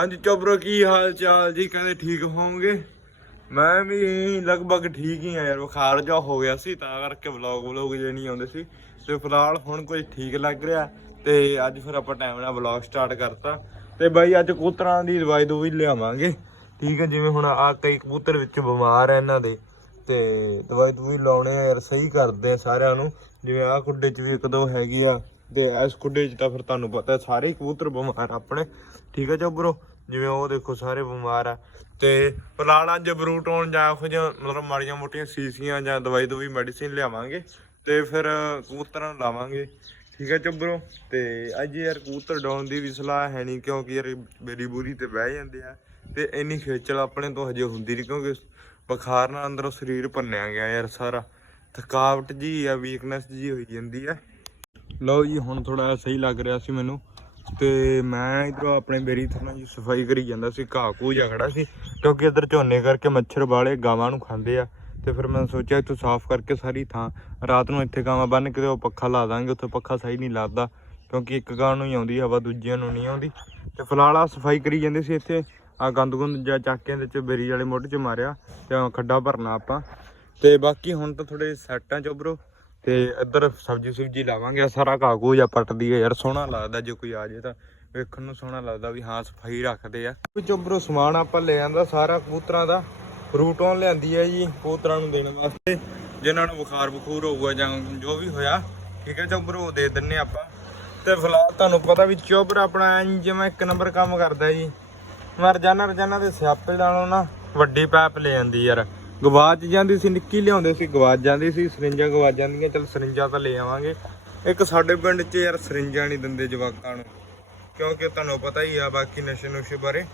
ਹਾਂਜੀ ਚੋਬਰੋ ਕੀ ਹਾਲ ਚਾਲ ਜੀ, ਕਹਿੰਦੇ ਠੀਕ ਹੋਵੋਗੇ? ਮੈਂ ਵੀ ਲਗਭਗ ਠੀਕ ਹੀ ਆ ਯਾਰ, ਬੁਖਾਰ ਜਾ ਹੋ ਗਿਆ ਸੀ, ਤਾਂ ਕਰਕੇ ਵਲੌਗ ਵਲੌਗ ਜੇ ਨਹੀਂ ਆਉਂਦੇ ਸੀ। ਤੇ ਫਿਲਹਾਲ ਹੁਣ ਕੁਝ ਠੀਕ ਲੱਗ ਰਿਹਾ, ਤੇ ਅੱਜ ਫਿਰ ਆਪਾਂ ਟਾਈਮ ਨਾਲ ਵਲੌਗ ਸਟਾਰਟ ਕਰਤਾ। ਤੇ ਬਾਈ, ਅੱਜ ਕਬੂਤਰਾਂ ਦੀ ਦਵਾਈ ਦੂਈ ਲਿਆਵਾਂਗੇ। ਠੀਕ ਹੈ ਜਿਵੇਂ ਹੁਣ ਆ ਕਈ ਕਬੂਤਰ ਵਿੱਚ ਬਿਮਾਰ ਆ ਇਹਨਾਂ ਦੇ। ਤੇ ਦਵਾਈ ਦਵਾਈ ਲਾਉਣੇ ਆ ਯਾਰ, ਸਹੀ ਕਰਦੇ ਆ ਸਾਰਿਆਂ ਨੂੰ। ਜਿਵੇਂ ਆ ਕੁੱਡੇ 'ਚ ਵੀ ਇੱਕ ਦੋ ਹੈਗੀ ਆ, ਤੇ ਇਸ ਕੁੱਡੇ 'ਚ ਤਾਂ ਫਿਰ ਤੁਹਾਨੂੰ ਪਤਾ, ਸਾਰੇ ਕਬੂਤਰ ਬਿਮਾਰ ਆਪਣੇ। ਠੀਕ ਹੈ ਚੋਬਰੋ ਜਿਵੇਂ ਉਹ ਦੇਖੋ ਸਾਰੇ ਬਿਮਾਰ ਆ। ਤੇ ਫਿਲਹਾਲ ਜਬਰੂਟ ਬਰੂਟ ਆਉਣ ਜਾਂ ਕੁਝ ਮਤਲਬ ਮਾੜੀਆਂ ਮੋਟੀਆਂ ਸੀਸੀਆਂ ਜਾਂ ਦਵਾਈ ਦਵਾਈ ਮੈਡੀਸਿਨ ਲਿਆਵਾਂਗੇ ਤੇ ਫਿਰ ਕਬੂਤਰਾਂ ਨੂੰ ਲਾਵਾਂਗੇ। ਠੀਕ ਹੈ ਜਬਰੋ ਤੇ ਅੱਜ ਯਾਰ ਕਬੂਤਰ ਡਾਉਣ ਦੀ ਵੀ ਸਲਾਹ ਹੈ ਨਹੀਂ ਕਿਉਂਕਿ ਯਾਰ ਬੇਰੀ ਬੂਰੀ ਤੇ ਬਹਿ ਜਾਂਦੇ ਆ ਤੇ ਇੰਨੀ ਖੇਚਲ ਆਪਣੇ ਤੋਂ ਹਜੇ ਹੁੰਦੀ ਨਹੀਂ ਕਿਉਂਕਿ ਬੁਖਾਰ ਨਾਲ ਅੰਦਰੋਂ ਸਰੀਰ ਭੰਨਿਆ ਗਿਆ ਯਾਰ ਸਾਰਾ। ਥਕਾਵਟ ਜੀ ਆ ਵੀਕਨੈਸ ਜੀ ਹੋਈ ਜਾਂਦੀ ਆ। ਲਓ ਜੀ, ਹੁਣ ਥੋੜਾ ਸਹੀ ਲੱਗ ਰਿਹਾ ਸੀ ਮੈਨੂੰ। ਤੇ ਮੈਂ ਇਧਰੋਂ ਆਪਣੇ ਬੇਰੀ ਥਾਂ ਜੀ ਸਫ਼ਾਈ ਕਰੀ ਜਾਂਦਾ ਸੀ, ਘਾਹ ਘੂ ਜਾ ਖੜਾ ਸੀ, ਕਿਉਂਕਿ ਇਧਰ ਝੋਨੇ ਕਰਕੇ ਮੱਛਰ ਵਾਲੇ ਗਾਵਾਂ ਨੂੰ ਖਾਂਦੇ ਆ। ਤੇ ਫਿਰ ਮੈਂ ਸੋਚਿਆ ਇੱਥੋਂ ਸਾਫ਼ ਕਰਕੇ ਸਾਰੀ ਥਾਂ, ਰਾਤ ਨੂੰ ਇੱਥੇ ਗਾਵਾਂ ਬੰਨ ਕੇ ਤੇ ਉਹ ਪੱਖਾ ਲਾ ਦਾਂਗੇ, ਉੱਥੇ ਪੱਖਾ ਸਹੀ ਨਹੀਂ ਲੱਗਦਾ, ਕਿਉਂਕਿ ਇੱਕ ਗਾਂ ਨੂੰ ਹੀ ਆਉਂਦੀ, ਹਵਾ ਦੂਜਿਆਂ ਨੂੰ ਨਹੀਂ ਆਉਂਦੀ। ਤੇ ਫਿਲਹਾਲ ਆ ਸਫ਼ਾਈ ਕਰੀ ਜਾਂਦੇ ਸੀ ਇੱਥੇ ਆ ਗੰਦ ਗੁੰਦ ਜਾਂ ਚੱਕ ਦੇ ਇਹਦੇ ਚ ਬੇਰੀ ਵਾਲੇ ਮੁੱਢ ਚ ਮਾਰਿਆ, ਤੇ ਖੱਡਾ ਭਰਨਾ ਆਪਾਂ। ਤੇ ਬਾਕੀ ਹੁਣ ਤਾਂ ਥੋੜੇ ਸੈੱਟਾਂ ਚੋਬਰੋ ਤੇ ਇੱਧਰ ਸਬਜੀ ਸੁਬਜੀ ਲਾਵਾਂਗੇ ਸਾਰਾ ਕਾਗੂ ਜਾਂ ਪੱਟਦੀ ਹੈ ਯਾਰ, ਸੋਹਣਾ ਲੱਗਦਾ ਜੇ ਕੋਈ ਆ ਜੇ ਤਾਂ, ਵੇਖਣ ਨੂੰ ਸੋਹਣਾ ਲੱਗਦਾ ਵੀ ਹਾਂ, ਸਫ਼ਾਈ ਰੱਖਦੇ ਆ। ਚੋਬਰੋ ਸਮਾਨ ਆਪਾਂ ਲੈ ਆਂਦਾ, ਸਾਰਾ ਕਬੂਤਰਾਂ ਦਾ ਰੂਟ ਲਿਆਂਦੀ ਹੈ ਜੀ, ਕਬੂਤਰਾਂ ਨੂੰ ਦੇਣ ਵਾਸਤੇ, ਜਿਨ੍ਹਾਂ ਨੂੰ ਬੁਖਾਰ ਬਖੂਰ ਹੋਊਗਾ ਜਾਂ ਜੋ ਵੀ ਹੋਇਆ, ਠੀਕ ਹੈ ਚੋਬਰੋ ਉਹ ਦੇ ਦਿੰਨੇ ਆਪਾਂ। ਤੇ ਫਿਲਹਾਲ ਤੁਹਾਨੂੰ ਪਤਾ ਵੀ ਚੋਬਰ ਆਪਣਾ ਇੰਜ ਜਿਵੇਂ ਇੱਕ ਨੰਬਰ ਕੰਮ ਕਰਦਾ ਜੀ। ਮੈਂ ਰਜਾਨਾ ਰਜਾਨਾ ਦੇ ਸਿਆਪੇ ਨਾਲੋਂ ਨਾ ਵੱਡੀ ਪੈਪ ਲੈ ਜਾਂਦੀ ਯਾਰ। ਗਵਾਚ ਜਾਂਦੀ ਸੀ, ਨਿੱਕੀ ਲਿਆਉਂਦੇ ਸੀ, ਗਵਾਚ ਜਾਂਦੀ ਸੀ, ਸਰਿੰਜਾਂ ਗਵਾਚ ਜਾਂਦੀਆਂ, ਚਲ ਸਰਿੰਜਾਂ ਤਾਂ ਲੈ ਆਵਾਂਗੇ। ਇੱਕ ਸਾਡੇ ਪਿੰਡ 'ਚ ਯਾਰ ਸਰਿੰਜਾਂ ਨਹੀਂ ਦਿੰਦੇ ਜਵਾਕਾਂ ਨੂੰ, ਕਿਉਂਕਿ ਤੁਹਾਨੂੰ ਪਤਾ ਹੀ ਆ ਬਾਕੀ ਨਸ਼ੇ ਨੁਸ਼ੇ ਬਾਰੇ,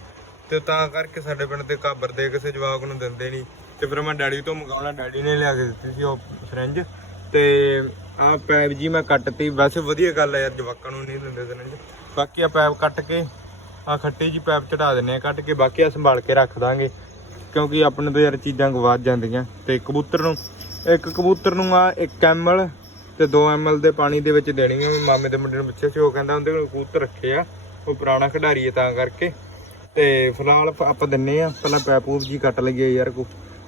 ਤੇ ਤਾਂ ਕਰਕੇ ਸਾਡੇ ਪਿੰਡ ਦੇ ਕਾਬਰ ਦੇ ਕਿਸੇ ਜਵਾਕ ਨੂੰ ਦਿੰਦੇ ਨਹੀਂ। ਤੇ ਫਿਰ ਮੈਂ ਡੈਡੀ ਤੋਂ ਮੰਗਾਉਣਾ, ਡੈਡੀ ਨੇ ਲਿਆ ਕੇ ਦਿੱਤੀ ਸੀ ਉਹ ਸਰਿੰਜ, ਤੇ ਆਹ ਪੈਪ ਜੀ ਮੈਂ ਕੱਟਤੀ। ਵੈਸੇ ਵਧੀਆ ਗੱਲ ਹੈ ਯਾਰ, ਜਵਾਕਾਂ ਨੂੰ ਨਹੀਂ ਦਿੰਦੇ ਸਰਿੰਜ। ਬਾਕੀ ਆ ਪੈਪ ਕੱਟ ਕੇ ਆ ਖੱਟੀ ਜੀ ਪੈਪ ਚੜਾ ਦਿੰਨੇ ਆ, ਕੱਟ ਕੇ ਬਾਕੀ ਆ ਸੰਭਾਲ ਕੇ ਰੱਖ ਦਾਂਗੇ। ਕਿਉਂਕਿ ਆਪਣੇ ਤੋਂ ਯਾਰ ਚੀਜ਼ਾਂ ਗਵਾਚ ਜਾਂਦੀਆਂ। ਤੇ ਕਬੂਤਰ ਨੂੰ, ਇੱਕ ਕਬੂਤਰ ਨੂੰ ਆ 1 ਐਮਐਲ ਤੇ 2 ਐਮਐਲ ਦੇ ਪਾਣੀ ਦੇ ਵਿੱਚ ਦੇਣੀ ਆ ਮਾਮੇ ਦੇ ਮੁੰਡੇ ਨੂੰ ਪੁੱਛਿਆ ਸੀ, ਉਹ ਕਹਿੰਦਾ ਉਹਦੇ ਕੋਲ ਕਬੂਤਰ ਰੱਖੇ ਆ, ਉਹ ਪੁਰਾਣਾ ਖਿਡਾਰੀ ਹੈ ਤਾਂ ਕਰਕੇ। ਤੇ ਫਿਲਹਾਲ ਆਪਾਂ- ਆਪਾਂ ਦਿੰਨੇ ਆ, ਪਹਿਲਾਂ ਪੈਪ ਪੂਪ ਜੀ ਕੱਟ ਲਈਏ ਯਾਰ ਕੋ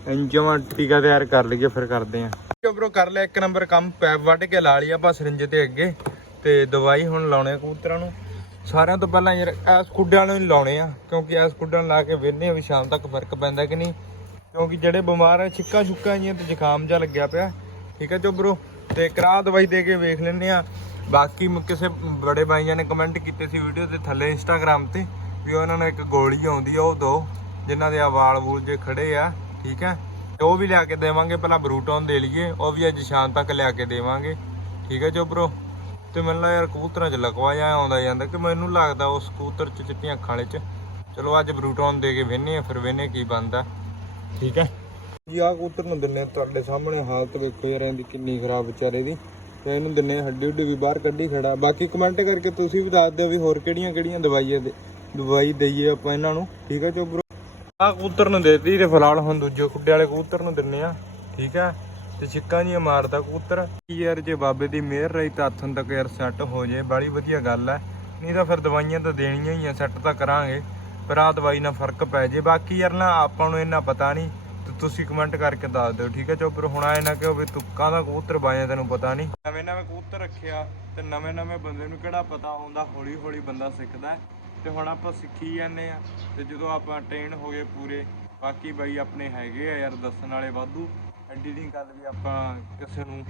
ਇੰਜਮਾ ਟੀਕਾ ਤਿਆਰ ਕਰ ਲਈਏ, ਫਿਰ ਕਰਦੇ ਆ। ਬ్రో ਕਰ ਲਿਆ, ਇੱਕ ਨੰਬਰ ਕੰਮ, ਪੈਪ ਵੱਢ ਕੇ ਲਾ ਲਈ ਆਪਾਂ ਸਰਿੰਜ ਤੇ ਅੱਗੇ। ਤੇ ਦਵਾਈ ਹੁਣ ਲਾਉਣੇ ਆ ਕਬੂਤਰਾਂ ਨੂੰ। ਸਾਰਿਆਂ ਤੋਂ ਪਹਿਲਾਂ ਯਾਰ ਐਸ ਖੁੱਡਾਂ ਨੂੰ ਹੀ ਲਾਉਣੇ ਆ, ਕਿਉਂਕਿ ਐਸ ਕੁੱਡਾਂ ਲਾ ਕੇ ਵੇਖਨੇ ਆ ਵੀ ਸ਼ਾਮ ਤੱਕ ਫ਼ਰਕ ਪੈਂਦਾ ਕਿ ਨਹੀਂ। ਕਿਉਂਕਿ ਜਿਹੜੇ ਬਿਮਾਰ ਆ, ਛਿੱਕਾ ਛੁੱਕਾ ਜੀਆਂ ਤੇ ਜ਼ੁਕਾਮ ਜਿਹਾ ਲੱਗਿਆ ਪਿਆ। ਠੀਕ ਹੈ ਚੋਬਰੋ ਤੇ ਕਰਾ ਦਵਾਈ ਦੇ ਕੇ ਵੇਖ ਲੈਨੇ ਆ। ਬਾਕੀ ਕਿਸੇ ਬੜੇ ਬਾਈਆਂ ਨੇ ਕਮੈਂਟ ਕੀਤੇ ਸੀ ਵੀਡੀਓ ਦੇ ਥੱਲੇ ਇੰਸਟਾਗ੍ਰam ਤੇ, ਵੀ ਉਹਨਾਂ ਨੂੰ ਇੱਕ ਗੋਲੀ ਆਉਂਦੀ ਆ, ਉਹ ਦੋ, ਜਿਨ੍ਹਾਂ ਦੇ ਆ ਵਾਲ ਵੂਲ ਜੇ ਖੜੇ ਆ। ਠੀਕ ਹੈ ਤੇ ਉਹ ਵੀ ਲਿਆ ਕੇ ਦੇਵਾਂਗੇ, ਪਹਿਲਾਂ ਬਰੂਟੋਨ ਦੇ ਲਈਏ, ਉਹ ਵੀ ਅੱਜ ਸ਼ਾਮ ਤੱਕ ਲਿਆ ਕੇ ਦੇਵਾਂਗੇ। ਠੀਕ ਹੈ ਚੋਬਰੋ ਤੇ ਮੈਨੂੰ ਲੱਗਾ ਯਾਰ ਕਬੂਤਰਾਂ 'ਚ ਲਕਵਾ ਜਾ ਆਉਂਦਾ ਜਾਂਦਾ ਕਿ ਮੈਨੂੰ ਲੱਗਦਾ ਉਸ ਕਬੂਤਰ 'ਚ ਚਿੱਟੀਆਂ ਅੱਖਾਂ ਵਾਲੇ 'ਚ। ਚਲੋ ਅੱਜ ਬਰੂਟੋਨ ਦੇ ਕੇ ਵੇਨੇ ਆ, ਫਿਰ ਵੇਨੇ ਕੀ ਬਣਦਾ। ਠੀਕ ਹੈ? ਜੀ ਆ ਕਬੂਤਰ ਨੂੰ ਦਿੰਨੇ ਤੁਹਾਡੇ ਸਾਹਮਣੇ, ਹਾਲਤ ਵੇਖੋ ਯਾਰ, ਇਹਦੀ ਕਿੰਨੀ ਖਰਾਬ ਵਿਚਾਰੇ ਦੀ। ਤੇ ਇਹਨੂੰ ਦਿੰਨੇ ਹੱਡੀ ਹੁੱਡੀ ਵੀ ਬਾਹਰ ਕੱਢੀ ਖੜਾ। ਬਾਕੀ ਕਮੈਂਟ ਕਰਕੇ ਤੁਸੀਂ ਵੀ ਦੱਸ ਦਿਓ ਵੀ ਹੋਰ ਕਿਹੜੀਆਂ ਕਿਹੜੀਆਂ ਦਵਾਈਆਂ ਦੇ ਦਵਾਈ ਦਈਏ ਆਪਾਂ ਇਹਨਾਂ ਨੂੰ। ਠੀਕ ਹੈ ਚੋਬਰੋ ਆ ਕਬੂਤਰ ਨੂੰ ਦੇਤੀ ਤੇ ਫਿਲਹਾਲ ਹੁਣ ਦੂਜੇ ਖੁੱਡੇ ਵਾਲੇ ਕਬੂਤਰ ਨੂੰ ਦਿੰਨੇ ਆ ਠੀਕ ਹੈ? ਤੇ ਛਿੱਕਾਂ ਜੀਆਂ ਮਾਰਦਾ ਕਬੂਤਰ। ਯਾਰ, ਜੇ ਬਾਬੇ ਦੀ ਮਿਹਰ ਰਹੀ ਤਾਂ ਹੱਥਨ ਤੱਕ ਯਾਰ ਸੈੱਟ ਹੋ ਜੇ ਬੜੀ ਵਧੀਆ ਗੱਲ ਹੈ ਨਹੀਂ ਤਾਂ ਫਿਰ ਦਵਾਈਆਂ ਤਾਂ ਦੇਣੀਆਂ ਹੀ ਆ, ਸੈੱਟ ਤਾਂ ਕਰਾਂਗੇ, ਪਰ ਆ ਦਵਾਈ ਨਾਲ ਫ਼ਰਕ ਪੈ ਜੇ। ਬਾਕੀ ਯਾਰ ਨਾ, ਆਪਾਂ ਨੂੰ ਇੰਨਾ ਪਤਾ ਨਹੀਂ, ਤੇ ਤੁਸੀਂ ਕਮੈਂਟ ਕਰਕੇ ਦੱਸ ਦਿਓ, ਠੀਕ ਹੈ ਚੋਪਰ ਹੁਣ ਆਏ ਨਾ ਕਿ ਵੀ ਤੂੰ ਕਾਹਦਾ ਕਬੂਤਰ ਬਾਇਆ ਤੈਨੂੰ ਪਤਾ ਨਹੀਂ? ਨਵੇਂ ਨਵੇਂ ਕਬੂਤਰ ਰੱਖਿਆ, ਤੇ ਨਵੇਂ ਨਵੇਂ ਬੰਦੇ ਨੂੰ ਕਿਹੜਾ ਪਤਾ ਹੁੰਦਾ ਹੌਲੀ ਹੌਲੀ ਬੰਦਾ ਸਿੱਖਦਾ ਤੇ ਹੁਣ ਆਪਾਂ ਸਿੱਖੀ ਜਾਂਦੇ ਆ ਤੇ ਜਦੋਂ ਆਪਾਂ ਟ੍ਰੇਨ ਹੋ ਗਏ ਪੂਰੇ, ਬਾਕੀ ਬਾਈ ਆਪਣੇ ਹੈਗੇ ਆ ਯਾਰ, ਦੱਸਣ ਵਾਲੇ ਵਾਧੂ। ਜਿਹੜੀ ਗੱਲ ਵੀ ਆਪਾਂ ਕਿਸੇ ਨੂੰ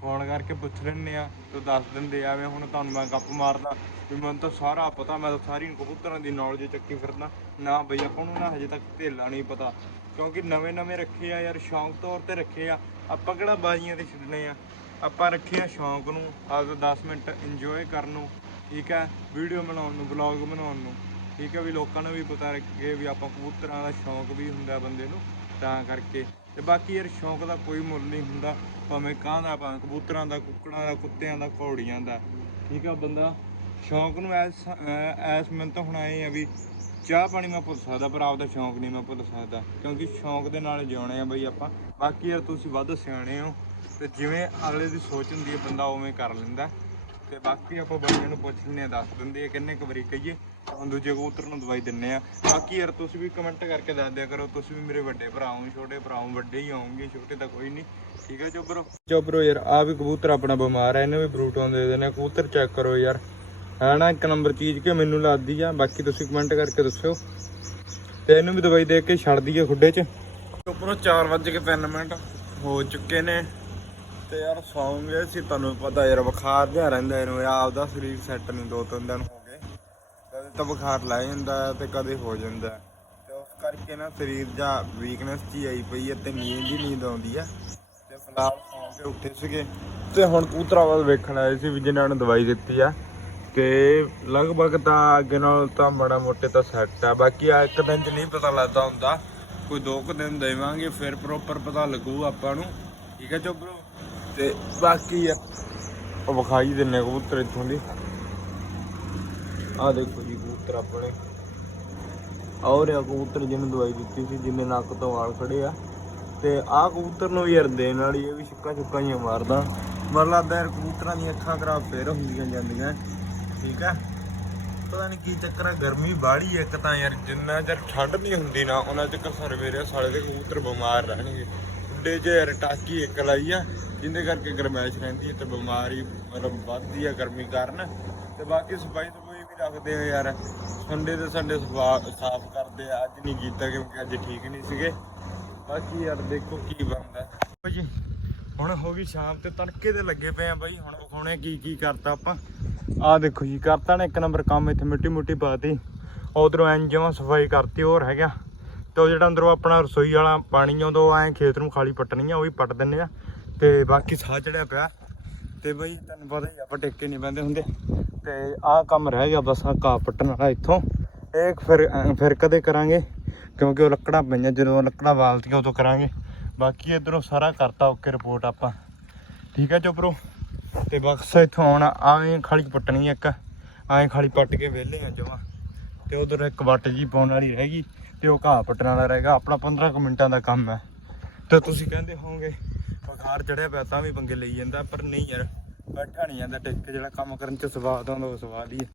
ਫੋਨ ਕਰਕੇ ਪੁੱਛ ਲੈਂਦੇ ਆ ਤੇ ਦੱਸ ਦਿੰਦੇ ਆ ਵੀ ਹੁਣ ਤੁਹਾਨੂੰ ਮੈਂ ਗੱਪ ਮਾਰਦਾ ਵੀ ਮੈਨੂੰ ਤਾਂ ਸਾਰਾ ਪਤਾ, ਮੈਂ ਤਾਂ ਸਾਰੀ ਕਬੂਤਰਾਂ ਦੀ ਨੌਲੇਜ ਚੱਕੀ ਫਿਰਦਾ। ਨਾ ਬਈ ਆਪਾਂ ਨੂੰ ਨਾ ਹਜੇ ਤੱਕ ਢੇਲਾ ਨਹੀਂ ਪਤਾ, ਕਿਉਂਕਿ ਨਵੇਂ ਨਵੇਂ ਰੱਖੇ ਆ ਯਾਰ, ਸ਼ੌਂਕ ਤੌਰ ਤੇ ਰੱਖੇ ਆ। ਆਪਾਂ ਕਿਹੜਾ ਬਾਜ਼ੀਆਂ ਤੇ ਛੱਡਣੇ ਆ? ਆਪਾਂ ਰੱਖੇ ਆ ਸ਼ੌਂਕ ਨੂੰ, ਆਪਦਾ 10 ਮਿੰਟ ਇੰਜੋਏ ਕਰਨ ਨੂੰ, ਠੀਕ ਹੈ? ਵੀਡੀਓ ਬਣਾਉਣ ਨੂੰ ਵਲੌਗ ਬਣਾਉਣ ਨੂੰ, ਠੀਕ ਹੈ? ਵੀ ਲੋਕਾਂ ਨੂੰ ਵੀ ਪਤਾ ਲੱਗੇ ਵੀ ਆਪਾਂ ਕਬੂਤਰਾਂ ਦਾ ਸ਼ੌਂਕ ਵੀ ਹੁੰਦਾ ਬੰਦੇ ਨੂੰ। ਤਾਂ ਕਰਕੇ। ਤੇ ਬਾਕੀ ਯਾਰ ਸ਼ੌਂਕ ਦਾ ਕੋਈ ਮੁੱਲ ਨਹੀਂ ਹੁੰਦਾ। ਭਾਵੇਂ ਕਾਂ ਦਾ, ਭਾਵੇਂ ਕਬੂਤਰਾਂ ਦਾ, ਕੁੱਕੜਾਂ ਦਾ, ਕੁੱਤਿਆਂ ਦਾ, ਘੋੜੀਆਂ ਦਾ। ਠੀਕ ਆ ਬੰਦਾ? ਸ਼ੌਂਕ ਨੂੰ ਐਸ ਐਸ ਮੈਨੂੰ ਤਾਂ ਹੁਣ ਆਏ ਆ ਵੀ ਚਾਹ ਪਾਣੀ ਮੈਂ ਭੁੱਲ ਸਕਦਾ, ਪਰ ਆਪਦਾ ਸ਼ੌਂਕ ਨਹੀਂ ਮੈਂ ਭੁੱਲ ਸਕਦਾ। ਕਿਉਂਕਿ ਸ਼ੌਂਕ ਦੇ ਨਾਲ ਜਿਉਣੇ ਆ ਬਈ ਆਪਾਂ। ਬਾਕੀ ਯਾਰ ਤੁਸੀਂ ਵੱਧ ਸਿਆਣੇ ਹੋ, ਤੇ ਜਿਵੇਂ ਅਗਲੇ ਦੀ ਸੋਚ ਹੁੰਦੀ ਹੈ, ਬੰਦਾ ਉਵੇਂ ਕਰ ਲੈਂਦਾ। ਤੇ ਬਾਕੀ ਆਪਾਂ ਬੰਦਿਆਂ ਨੂੰ ਪੁੱਛ ਲੈਂਦੇ ਆ ਦੱਸ ਦਿੰਦੇ ਆ, ਕਿੰਨੇ ਕੁ ਵਾਰੀ ਕਹੀਏ। ਦੂਜੇ ਕਬੂਤਰ ਨੂੰ ਦਵਾਈ ਦਿੰਨੇ ਆ। ਬਾਕੀ ਯਾਰ ਤੁਸੀਂ ਵੀ ਕਮੈਂਟ ਕਰਕੇ ਦੱਸ ਦਿਆ ਕਰੋ ਤੁਸੀਂ ਵੀ ਮੇਰੇ ਵੱਡੇ ਭਰਾ ਹੋ ਛੋਟੇ ਭਰਾ ਹੋ ਵੱਡੇ ਹੀ ਆਉਂਗੇ ਛੋਟੇ ਤਾਂ ਕੋਈ ਨਹੀਂ। ਠੀਕ ਹੈ ਚੋਬਰੋ? ਚੋਬਰੋ ਯਾਰ ਆ ਵੀ ਕਬੂਤਰ ਆਪਣਾ ਬਿਮਾਰ ਹੈ ਇਹਨੂੰ ਵੀ ਬਰੂਟੋਨ ਦੇ ਦੇਣੇ ਕਬੂਤਰ ਚੈੱਕ ਕਰੋ ਯਾਰ। ਹੈ ਨਾ ਇੱਕ ਨੰਬਰ ਚੀਜ਼ ਕਿ ਮੈਨੂੰ ਲੱਗਦੀ ਆ ਬਾਕੀ ਤੁਸੀਂ ਕਮੈਂਟ ਕਰਕੇ ਦੱਸਿਓ। ਤੇ ਇਹਨੂੰ ਵੀ ਦਵਾਈ ਦੇ ਕੇ ਛੱਡ ਦਈਏ ਖੁੱਡੇ 'ਚ। ਉੱਪਰੋਂ 4:03 ਮਿੰਟ ਹੋ ਚੁੱਕੇ ਨੇ। ਤੇ ਯਾਰ ਸੌਂਗੇ ਸੀ ਤੁਹਾਨੂੰ ਪਤਾ ਯਾਰ ਬੁਖਾਰ ਜਿਹਾ ਰਹਿੰਦਾ ਇਹਨੂੰ ਆਪਦਾ ਸਰੀਰ ਸੈੱਟ ਨਹੀਂ ਦੋ ਤਿੰਨ ਦਿਨ। ਤਾਂ ਬੁਖਾਰ ਲੈ ਜਾਂਦਾ ਹੈ ਤੇ ਕਦੇ ਹੋ ਜਾਂਦਾ ਹੈ। ਤੇ ਉਸ ਕਰਕੇ ਨਾ ਸਰੀਰ ਜਾਂ ਵੀਕਨੈਸ ਜੀ ਆਈ ਪਈ ਹੈ ਤੇ ਨੀਂਦ ਹੀ ਨੀਂਦ ਆਉਂਦੀ ਆ ਤੇ ਫਿਲਹਾਲ ਸੌਂ ਕੇ ਉੱਠੇ ਸੀਗੇ। ਤੇ ਹੁਣ ਕੂਤਰਾ ਵੱਲ ਵੇਖਣ ਆਏ ਸੀ ਵੀ ਜਿਨ੍ਹਾਂ ਨੂੰ ਦਵਾਈ ਦਿੱਤੀ ਆ। ਕਿ ਲਗਭਗ ਤਾਂ ਅੱਗੇ ਨਾਲ ਤਾਂ ਮਾੜਾ ਮੋਟੇ ਤਾਂ ਸੈੱਟ ਆ। ਬਾਕੀ ਆ ਇੱਕ ਦਿਨ ਚ ਨਹੀਂ ਪਤਾ ਲੱਗਦਾ ਹੁੰਦਾ। ਕੋਈ ਦੋ ਕੁ ਦਿਨ ਦੇਵਾਂਗੇ, ਫਿਰ ਪ੍ਰੋਪਰ ਪਤਾ ਲੱਗੂ ਆਪਾਂ ਨੂੰ। ਠੀਕ ਹੈ ਚੋਬਰੋ ਤੇ ਬਾਕੀ ਆ, ਉਹ ਵਿਖਾਈ ਦਿੰਨੇ ਕਬੂਤਰ ਇੱਥੋਂ ਦੀ। ਆ ਦੇਖੋ ਕਬੂਤਰ ਆਪਣੇ। ਔਰ ਇਹ ਕਬੂਤਰ ਜਿਹਨੂੰ ਦਵਾਈ ਦਿੱਤੀ ਸੀ ਜਿੰਨੇ ਨੱਕ ਤੋਂ ਵਾਲ ਖੜੇ ਆ। ਤੇ ਆਹ ਕਬੂਤਰ ਨੂੰ ਵੀ ਯਾਰ ਦੇਣ ਵਾਲੀ ਇਹ ਵੀ ਛਿੱਕਾ ਛੁੱਕਾ ਹੀ ਮਾਰਦਾ। ਮਰ ਲੱਗਦਾ ਯਾਰ ਕਬੂਤਰਾਂ ਦੀਆਂ ਅੱਖਾਂ ਖਰਾਬ ਫੇਰ ਹੁੰਦੀਆਂ ਜਾਂਦੀਆਂ। ਠੀਕ ਆ? ਪਤਾ ਨਹੀਂ ਕੀ ਚੱਕਰ ਆ, ਗਰਮੀ ਬਾੜੀ ਇੱਕ ਤਾਂ ਯਾਰ, ਜਿੰਨਾ ਚਿਰ ਠੰਡ ਨਹੀਂ ਹੁੰਦੀ ਨਾ, ਉਹਨਾਂ ਚੱਕਰ ਸਰ ਸਰਵੇਰੇ ਸਾਲੇ ਦੇ ਕਬੂਤਰ ਬਿਮਾਰ ਰਹਿਣਗੇ। ਉੱਡੇ 'ਚ ਯਾਰ ਟਾਕੀ ਇੱਕ ਲਾਈ ਆ ਜਿੰਦੇ ਕਰਕੇ ਗਰਮੈਸ਼ ਰਹਿੰਦੀ ਹੈ ਤੇ ਬਿਮਾਰੀ ਮਤਲਬ ਵੱਧਦੀ ਆ ਗਰਮੀ ਕਾਰਨ। ਤੇ ਬਾਕੀ ਸਫ਼ਾਈ ਸਫ਼ਾਈ ਰੱਖਦੇ ਆ ਯਾਰ। ਸੰਡੇ ਤੇ ਸੰਡੇ ਸਾਫ਼ ਕਰਦੇ ਆ। ਅੱਜ ਨਹੀਂ ਕੀਤਾ ਕਿਉਂਕਿ ਅੱਜ ਠੀਕ ਨਹੀਂ ਸੀਗੇ। ਬਾਕੀ ਯਾਰ ਦੇਖੋ ਕੀ ਬਣਦਾ। ਹੈ ਹੁਣ ਹੋ ਗਈ ਸ਼ਾਮ ਤੇ ਤੜਕੇ ਤੇ ਲੱਗੇ ਪਏ ਆ ਬਾਈ। ਹੁਣ ਵਿਖਾਉਣੇ ਕੀ ਕੀ ਕਰਤਾ ਆਪਾਂ। ਆਹ ਦੇਖੋ ਜੀ ਕਰਤਾ ਨੇ ਇੱਕ ਨੰਬਰ ਕੰਮ ਇੱਥੇ ਮਿੱਟੀ ਮੁੱਟੀ ਪਾਤੀ ਉਧਰੋਂ ਐਂ ਜਮਾਂ ਸਫ਼ਾਈ ਕਰਤੀ ਹੋਰ ਹੈਗਾ। ਤੇ ਉਹ ਜਿਹੜਾ ਅੰਦਰੋਂ ਆਪਣਾ ਰਸੋਈ ਵਾਲਾ ਪਾਣੀ ਆਉਂਦਾ ਉਹ ਐਂ ਖੇਤ ਨੂੰ ਖਾਲੀ ਪੱਟਣੀ ਆ ਉਹ ਵੀ ਪੱਟ ਦਿੰਨੇ ਆ। ਤੇ ਬਾਕੀ ਸਾਹ ਚੜਿਆ ਪਿਆ। ਤੇ ਬਈ ਤੁਹਾਨੂੰ ਪਤਾ ਹੀ ਆ, ਆਪਾਂ ਟੇਕੇ ਨਹੀਂ ਬੰਦੇ ਹੁੰਦੇ। ਤੇ ਆਹ ਕੰਮ ਰਹਿ ਗਿਆ ਬਸ, ਆਹ ਘਾਹ ਪੱਟਣ ਵਾਲਾ ਇੱਥੋਂ। ਇਹ ਫਿਰ ਫਿਰ ਕਦੇ ਕਰਾਂਗੇ? ਕਿਉਂਕਿ ਉਹ ਲੱਕੜਾਂ ਪਈਆਂ, ਜਦੋਂ ਲੱਕੜਾਂ ਵਾਲਤੀਆਂ ਉਦੋਂ ਕਰਾਂਗੇ। ਬਾਕੀ ਇਧਰੋਂ ਸਾਰਾ ਕਰਤਾ, ਓਕੇ ਰਿਪੋਰਟ ਆਪਾਂ। ਠੀਕ ਹੈ ਚੋਪਰੋ? ਤੇ ਬਸ ਇੱਥੋਂ ਆਉਣਾ ਆਵੇਂ ਖਾਲੀ ਪੱਟਣੀ ਇੱਕ। ਐਂ ਖਾਲੀ ਪੱਟ ਕੇ ਵਿਹਲੇ ਆ ਜਮਾ। ਤੇ ਉਧਰ ਇੱਕ ਵੱਟ ਜੀ ਪਾਉਣ ਵਾਲੀ ਰਹਿ ਗਈ, ਤੇ ਉਹ ਘਾਹ ਪੱਟਣ ਵਾਲਾ ਰਹੇਗਾ ਆਪਣਾ 15 ਕੁ ਮਿੰਟਾਂ ਦਾ ਕੰਮ ਹੈ ਤੇ ਤੁਸੀਂ ਕਹਿੰਦੇ ਹੋਵੋਗੇ, ਬੁਖਾਰ ਚੜਿਆ ਪਿਆ ਤਾਂ ਵੀ ਪੰਗੇ ਲਈ ਜਾਂਦਾ, ਪਰ ਨਹੀਂ ਯਾਰ। ਬੈਠਾ ਨਹੀਂ ਜਾਂਦਾ ਟਿਕ ਕੇ ਜਿਹੜਾ ਕੰਮ ਕਰਨ ਚ ਸਵਾਦ ਆਉਂਦਾ, ਉਹ ਸਵਾਦ ਹੀ ਹੈ